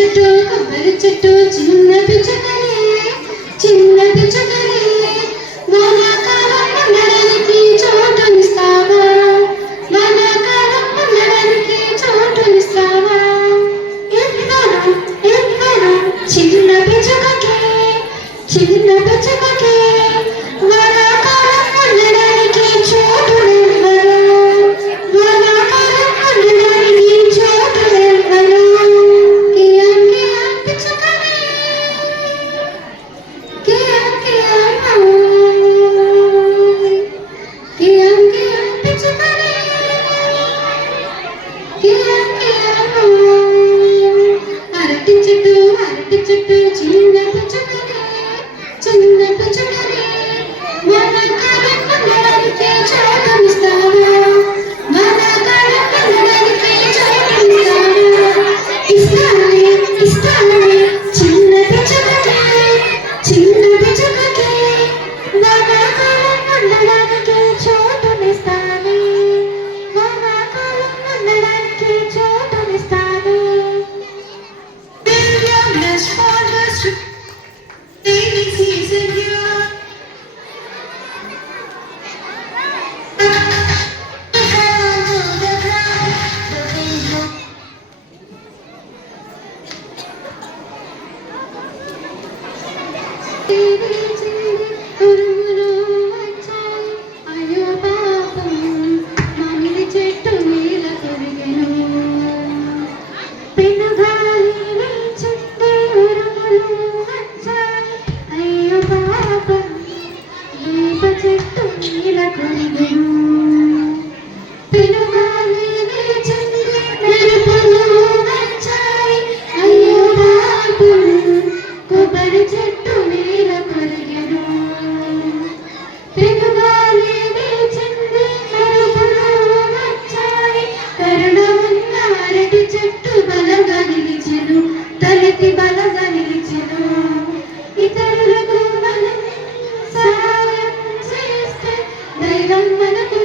చెట్టు కొబ్బరి చెట్టు చిన్న పిచ్చుకలే చిన్న పిచ్చుకలే వానాకాలం ఉండడానికి చోటునిస్తావా వానాకాలం ఉండడానికి చోటునిస్తావా ఎవ్వరు ఎవ్వరు చిన్న పిచ్చుకకే చిన్న పిచ్చుకకే వానాకాలం ఉండడానికి చోటునివ్వరు వానాకాలం ఉండడానికి చోటునివ్వరు అరటి చెట్టు చిన్న పిచ్చుకలే చిన్న పిచ్చుకలే వానాకాలం ఉండడానికి చోటునిస్తావా వానాకాలం ఉండడానికి చోటునిస్తావా ఇస్తానే ఇస్తానే చిన్న పిచ్చుకలే చిన్న పిచ్చుకకే వానాకాలం ఉండడానికి చోటునిస్తానే వానాకాలం ఉండడానికి చోటునిస్తానే అయ్యో పాపం మామిడి చెట్టు నీల కొరిగెను పెనుగాలి వీచింది ఉరుములు వచ్చాయి అయ్యో పాపం వేప చెట్టు నీల కొరిగెను పెనుగాలి వీచింది మెరుపులు వచ్చాయి అయ్యో పాపం కొబ్బరి చెట్టు నీల కొరిగెను పెనుగాలి వీచింది మెరుపులు వచ్చాయి కరుణ ఉన్న అరటి చెట్టు బలంగా నిలిచెను తలెత్తి బలంగా నిలిచెను ఇతరులకు మనం సహాయం చేస్తే దైవం మనకు